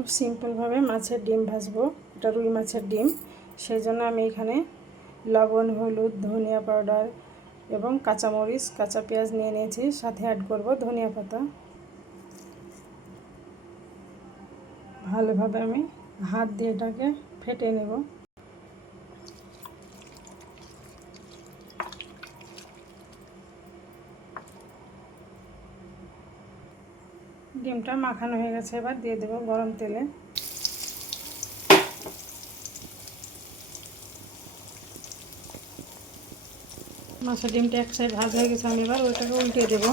খুব সিম্পলভাবে মাছের ডিম ভাজবো। এটা রুই মাছের ডিম, সেই জন্য আমি এখানে লবণ, হলুদ, ধনিয়া পাউডার এবং কাঁচামরিচ, কাঁচা পেঁয়াজ নিয়ে নিয়েছি। সাথে অ্যাড করব ধনিয়া পাতা। ভালোভাবে আমি হাত দিয়ে এটাকে ফেটে নেব। ডিমটা মাখানো হয়ে গেছে, এবার দিয়ে দেব গরম তেলে। মাছের ডিমটা এক সাইড ভাজা হয়ে গেছে, আমি এবার ওইটাকে উল্টে দেবো।